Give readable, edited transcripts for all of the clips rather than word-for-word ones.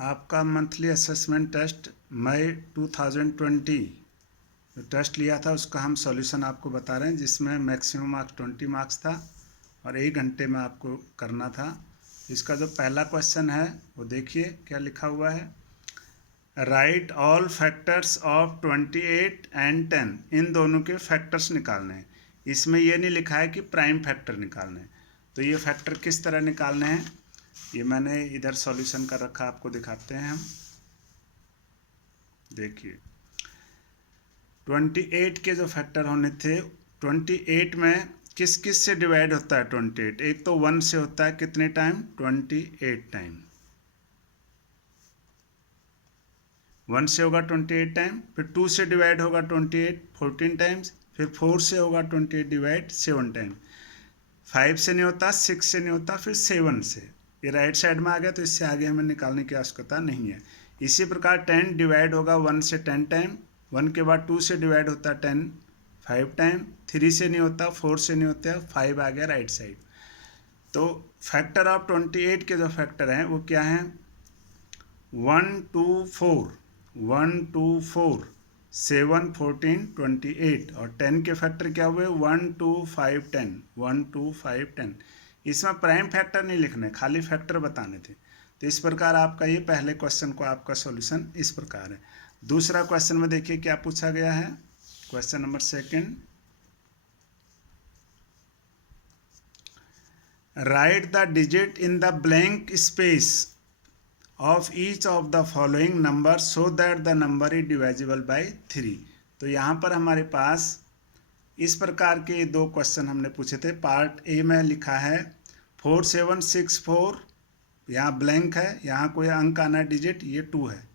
आपका monthly assessment test मई 2020 जो test लिया था उसका हम सॉल्यूशन आपको बता रहे हैं, जिसमें मैक्सिमम मार्क्स 20 मार्क्स था और 1 घंटे में आपको करना था। इसका जो पहला क्वेश्चन है वो देखिए क्या लिखा हुआ है। Right all factors of 28 and 10, इन दोनों के फैक्टर्स निकालने हैं। इसमें ये नहीं लिखा है कि प्राइम फैक्टर निकालने हैं। तो ये फैक्टर किस तरह निकालने हैं, ये मैंने इधर सॉल्यूशन कर रखा, आपको दिखाते हैं हम। देखिए 28 के जो फैक्टर होने थे, 28 में किस किस से डिवाइड होता है 28? एक तो 1 से होता है, कितने टाइम? 28 टाइम। 1 से होगा 28 टाइम, फिर 2 से डिवाइड होगा 28 14 टाइम्स, फिर 4 से होगा 28 डिवाइड 7 टाइम, 5 से नहीं होता, 6 से नहीं होता, फिर 7 से। ये राइट साइड में आ गया तो इससे आगे हमें निकालने की आवश्यकता नहीं है। इसी प्रकार 10 डिवाइड होगा 1 से 10 टाइम, 1 के बाद 2 से डिवाइड होता है 10 5 टाइम, 3 से नहीं होता, 4 से नहीं होता, 5 आ गया राइट साइड। तो फैक्टर ऑफ 28 के जो फैक्टर हैं वो क्या हैं? 1 2 4 1 2 4 7 14 28, और 10 के फैक्टर क्या हुए? 1 2 5 10 1 2 5 10। इसमें प्राइम फैक्टर नहीं लिखने, खाली फैक्टर बताने थे। तो इस प्रकार आपका ये पहले क्वेश्चन को आपका सॉल्यूशन इस प्रकार है। दूसरा क्वेश्चन में देखिए क्या पूछा गया है। Question number 2, write the digit in the blank space of each of the following number so that the number is divisible by 3। तो यहाँ पर हमारे पास इस प्रकार के 2 क्वेश्चन हमने पूछे थे। पार्ट ए में लिखा है 4764, यहाँ ब्लैंक है, यहाँ कोई अंक आना डिजिट, ये 2 है।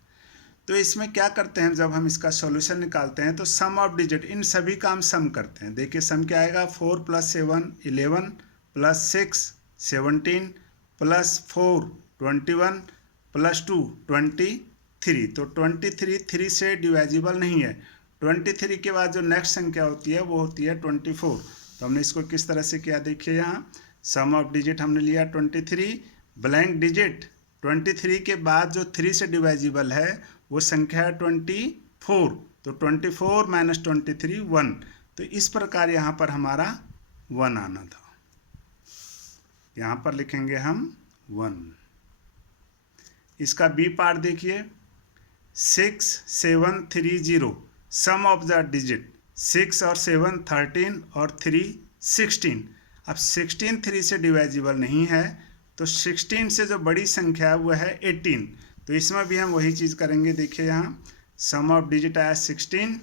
तो इसमें क्या करते हैं, जब हम इसका सॉल्यूशन निकालते हैं तो सम ऑफ डिजिट, इन सभी का हम सम करते हैं। देखिए सम क्या आएगा, 4 + 7 11 + 6 17 + 4 21 + 2 23। तो 23 3 से डिवाइजिबल नहीं है। 23 के बाद जो नेक्स्ट संख्या होती है वो होती है 24। तो हमने इसको किस तरह से किया, देखिए यहाँ सम ऑफ डिजिट हमने लिया 23, ब्लैंक डिजिट 23 के बाद जो 3 से डिवाइजिबल है वो संख्या है 24। तो 24 - 23 1। तो इस प्रकार यहाँ पर हमारा 1 आना था। यहाँ पर लिखेंगे हम 1। इसका बी पार्ट देखिए 6730, सम ऑफ द डिजिट 6 और 7 13 और 3 16। अब 16 3 से डिवाइजिबल नहीं है, तो 16 से जो बड़ी संख्या है वो है 18। तो इसमें भी हम वही चीज़ करेंगे। देखिए यहाँ सम ऑफ डिजिट आया 16,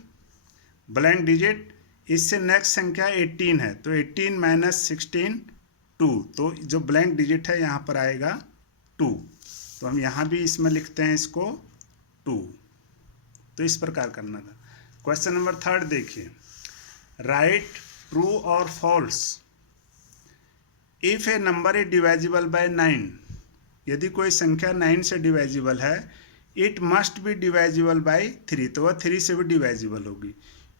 ब्लैंक डिजिट, इससे नेक्स्ट संख्या 18 है, तो 18 - 16 2। तो जो ब्लैंक डिजिट है यहाँ पर आएगा 2। तो हम यहाँ भी इसमें लिखते हैं इसको 2। तो इस प्रकार करना था। क्वेश्चन नंबर 3 देखिए, राइट ट्रू और false if a number is divisible by 9। यदि कोई संख्या 9 से डिवाइजिबल है, it must be divisible by 3, तो वह 3 से भी डिवाइजिबल होगी।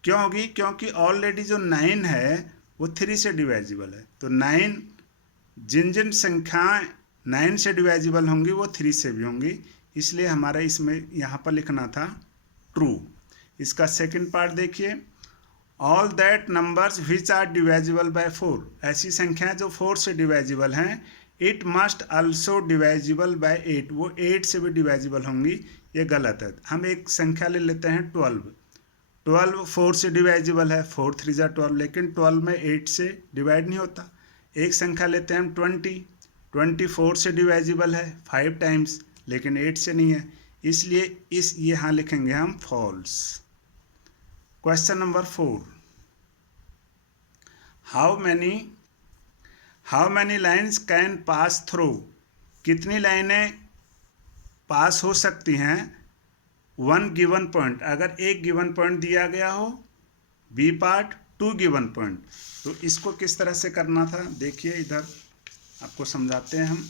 क्यों होगी? क्योंकि ऑलरेडी जो 9 है वो 3 से डिवाइजिबल है। तो 9 जिन जिन संख्याएं 9 से डिवाइजिबल होंगी वो 3 से भी होंगी, इसलिए हमारा इसमें यहाँ पर लिखना था ट्रू। इसका सेकंड पार्ट देखिए, all that numbers which are divisible by 4, ऐसी संख्याएं जो 4 से डिवाइजिबल हैं, it must also divisible by 8, वो 8 से भी डिवाइजिबल होंगी। ये गलत है। हम एक संख्या ले लेते हैं 12। 12 4 से डिवाइजिबल है, 4 3 = 12, लेकिन 12 में 8 से डिवाइड नहीं होता। एक संख्या लेते हैं हम 20, 24 से डिवाइजिबल है 5 टाइम्स, लेकिन 8 से नहीं है, इसलिए इस यहाँ लिखेंगे हम false. Question number 4, how many lines can pass through, कितनी लाइनें पास हो सकती हैं 1 गिवन पॉइंट, अगर एक गिवन पॉइंट दिया गया हो। B part 2 given point. तो इसको किस तरह से करना था, देखिए इधर आपको समझाते हैं हम।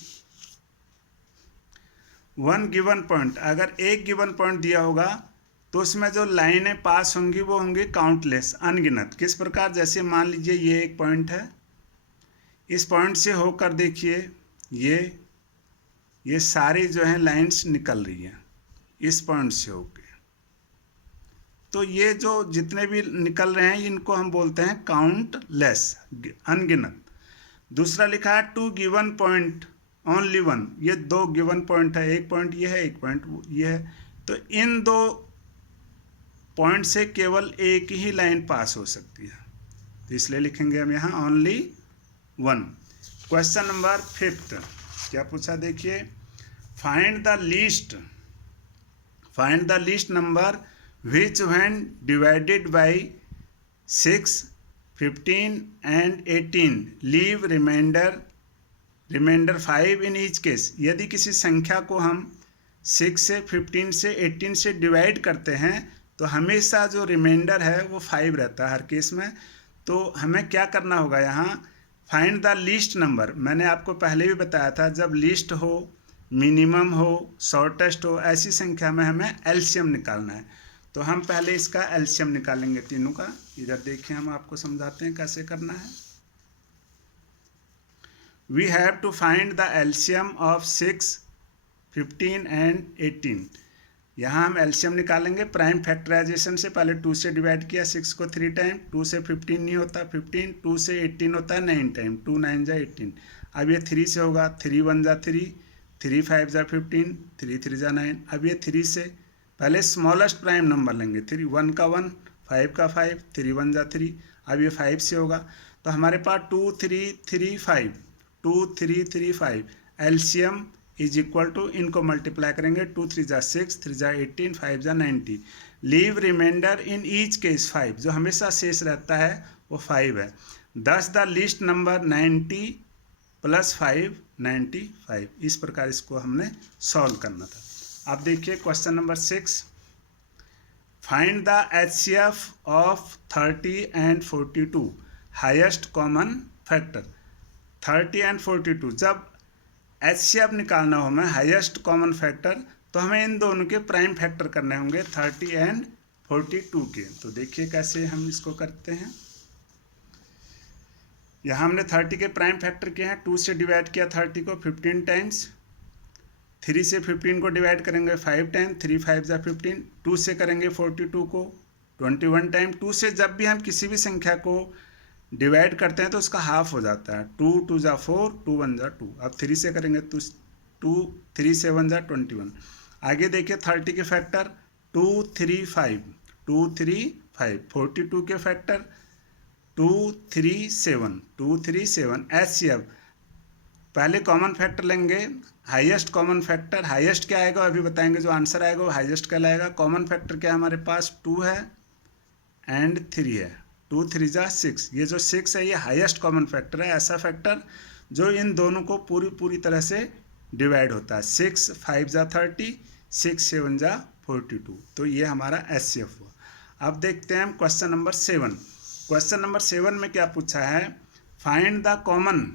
1 गिवन पॉइंट, अगर एक गिवन पॉइंट दिया होगा तो उसमें जो लाइनें पास होंगी वो होंगी काउंटलेस, अनगिनत। किस प्रकार? जैसे मान लीजिए ये एक पॉइंट है, इस पॉइंट से होकर देखिए ये ये सारी जो है लाइंस निकल रही हैं इस पॉइंट से होके। तो ये जो जितने भी निकल रहे हैं इनको हम बोलते हैं काउंटलेस, अनगिनत। दूसरा लिखा है two given point only one, ये दो गिवन पॉइंट है, एक पॉइंट ये है एक पॉइंट ये है, तो इन दो पॉइंट से केवल एक ही लाइन पास हो सकती है, तो इसलिए लिखेंगे हम यहाँ ओनली वन। क्वेश्चन नंबर 5 क्या पूछा देखिए, find the least number which when divided by 6, 15 and 18 leave remainder 5 in each case। यदि किसी संख्या को हम 6 से 15 से 18 से डिवाइड करते हैं तो हमेशा जो रिमाइंडर है वो 5 रहता है हर केस में। तो हमें क्या करना होगा यहाँ, फाइंड द लीस्ट नंबर। मैंने आपको पहले भी बताया था जब लीस्ट हो, मिनिमम हो, शॉर्टेस्ट हो, ऐसी संख्या में हमें एलसीएम निकालना है। तो हम पहले इसका एलसीएम निकालेंगे तीनों का। इधर देखिए हम आपको समझाते हैं कैसे करना है। We have to find the LCM of 6, 15 and 18। यहाँ हम एलसीएम निकालेंगे प्राइम फैक्टराइजेशन से। पहले 2 से डिवाइड किया 6 को 3 टाइम, 2 से 15 नहीं होता 15, 2 से 18 होता है 9 टाइम, 2 9 जा 18। अब ये 3 से होगा, 3 1 जा 3, 3 5 जा 15, 3 3 जा 9। अब ये 3 से पहले स्मॉलेस्ट प्राइम नंबर लेंगे, 3 1 का 1, 5 का 5, 3 1 जा 3। अब ये 5 से होगा तो हमारे पास 2 3 3 5, 2 3 3 5 एलसीएम इज इक्वल टू, इनको मल्टीप्लाई करेंगे, 2 3 जा 6, 3 जा 18, 5 जा 90। Leave reminder in each case 5, जो हमेशा शेष रहता है वो 5 है। दस द लीस्ट नंबर 90 + 5 95। इस प्रकार इसको हमने सॉल्व करना था। अब देखिए question number 6, find the HCF of 30 and 42 highest common factor. 30 and 42 जब एचसीएफ निकालना हो हमें हाईएस्ट कॉमन फैक्टर, तो हमें इन दोनों के प्राइम फैक्टर करने होंगे 30 एंड 42 के। तो देखिए कैसे हम इसको करते हैं। यहाँ हमने 30 के प्राइम फैक्टर किए हैं, 2 से डिवाइड किया 30 को 15 टाइम्स, 3 से 15 को डिवाइड करेंगे 5 टाइम, 3 5 जा 15, 2 से करेंगे 42 को 21 टाइम। 2 से जब भी हम किसी भी संख्या को डिवाइड करते हैं तो उसका हाफ हो जाता है, 2 2 जा 4, 2 1 जा 2। अब 3 से करेंगे तो 2 3 7 जा 21। आगे देखिए 30 के फैक्टर 2 3 5, 2 3 5। 42 के फैक्टर 2 3 7, 2 3 7। एचसीएफ पहले कॉमन फैक्टर लेंगे, हाईएस्ट कॉमन फैक्टर, हाईएस्ट क्या आएगा अभी बताएंगे, जो आंसर आएगा वो हाईएस्ट कहलाएगा। कॉमन फैक्टर क्या हमारे पास 2 है एंड 3 है, 2 3 जा 6। ये जो 6 है ये हाईएस्ट कॉमन फैक्टर है, ऐसा फैक्टर जो इन दोनों को पूरी तरह से डिवाइड होता है। 6 5 जा 30, 6 7 जा 42। तो ये हमारा एचसीएफ हुआ। अब देखते हैं हम क्वेश्चन नंबर 7। क्वेश्चन नंबर 7 में क्या पूछा है, find the common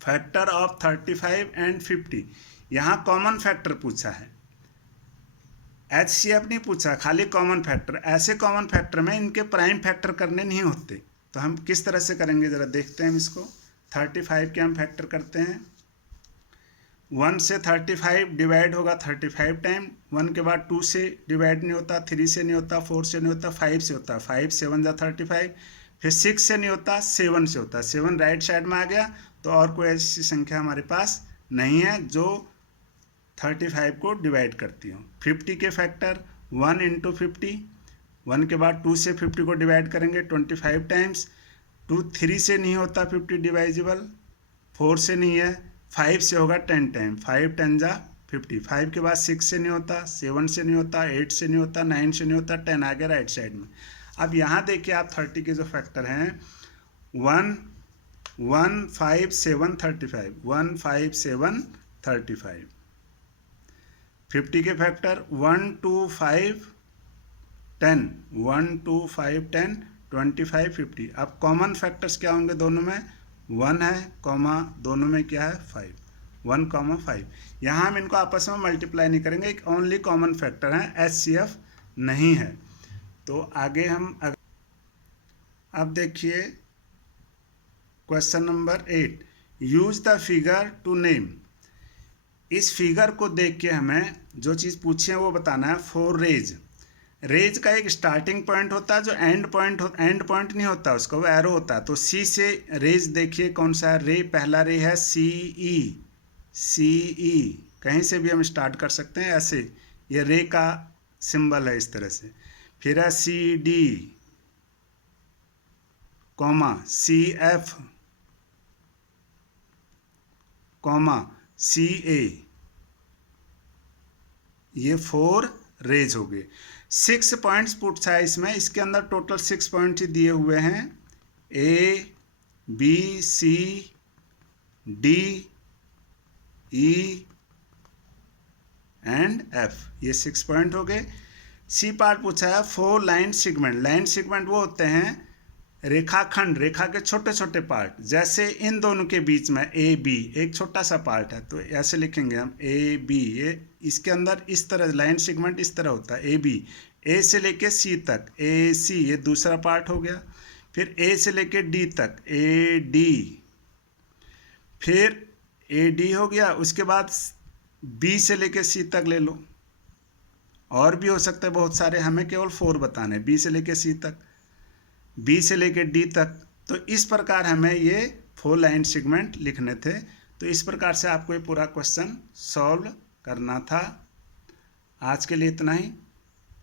factor of 35 and 50। यहाँ कॉमन फैक्टर पूछा है, एचसीएफ नहीं पूछा, खाली कॉमन फैक्टर। ऐसे कॉमन फैक्टर में इनके प्राइम फैक्टर करने नहीं होते, तो हम किस तरह से करेंगे ज़रा देखते हैं इसको। 35 के हम फैक्टर करते हैं, 1 से 35 डिवाइड होगा 35 टाइम, 1 के बाद 2 से डिवाइड नहीं होता, 3 से नहीं होता, 4 से नहीं होता, 5 से होता है, 5 7 जा 35। फिर 6 से नहीं होता, 7 से होता है, 7 राइट साइड में आ गया। तो और कोई ऐसी संख्या हमारे पास नहीं है जो 35 को डिवाइड करती हो। 50 के फैक्टर 1 × 50, 1 के बाद 2 से 50 को डिवाइड करेंगे 25 टाइम्स। 2 3 से नहीं होता 50 डिवाइजिबल, 4 से नहीं है, 5 से होगा 10 टाइम, 5 10 जा 50। 5 के बाद 6 से नहीं होता, 7 से नहीं होता, 8 से नहीं होता, 9 से नहीं होता, 10 आ गया राइट साइड में। अब यहाँ देखिए आप 30 के जो फैक्टर हैं 1 1 5 7 35, 1 5 7 35। 50 के फैक्टर 1 2 5 10, 1 2 5 10 25 50। अब कॉमन फैक्टर्स क्या होंगे दोनों में, 1 है कॉमा दोनों में क्या है 5, 1 5। यहाँ हम इनको आपस में मल्टीप्लाई नहीं करेंगे, एक ओनली कॉमन फैक्टर है, एचसीएफ नहीं है। तो आगे हम अब देखिए question number 8, use the figure to name. इस फिगर को देख के हमें जो चीज़ पूछी है वो बताना है। फॉर रेज, रेज का एक स्टार्टिंग पॉइंट होता है जो एंड पॉइंट नहीं होता उसका, वो एरो होता है। तो सी से रेज देखिए कौन सा है, रे पहला रे है सी ई, कहीं से भी हम स्टार्ट कर सकते हैं ऐसे, ये रे का सिंबल है इस तरह से। फिर है C D comma C F comma C A, ये 4 रेज हो गए। 6 पॉइंट्स पूछा है इसमें, इसके अंदर टोटल 6 पॉइंट ही दिए हुए हैं, A B C D E and F, ये 6 पॉइंट हो गए। सी पार्ट पूछा है 4 लाइन सेगमेंट। लाइन सेगमेंट वो होते हैं रेखाखंड, रेखा के छोटे छोटे पार्ट, जैसे इन दोनों के बीच में ए बी एक छोटा सा पार्ट है, तो ऐसे लिखेंगे हम ए बी, ये इसके अंदर इस तरह लाइन सेगमेंट इस तरह होता है, ए बी, ए से लेके सी तक ए सी, ये दूसरा पार्ट हो गया। फिर ए से लेके डी तक ए डी, फिर ए डी हो गया, उसके बाद बी से लेके सी तक ले लो, और भी हो सकते हैं बहुत सारे, हमें केवल 4 बताने, बी से लेके सी तक, बी से लेके डी तक। तो इस प्रकार हमें ये 4 लाइन सेगमेंट लिखने थे। तो इस प्रकार से आपको ये पूरा क्वेश्चन सॉल्व करना था। आज के लिए इतना ही।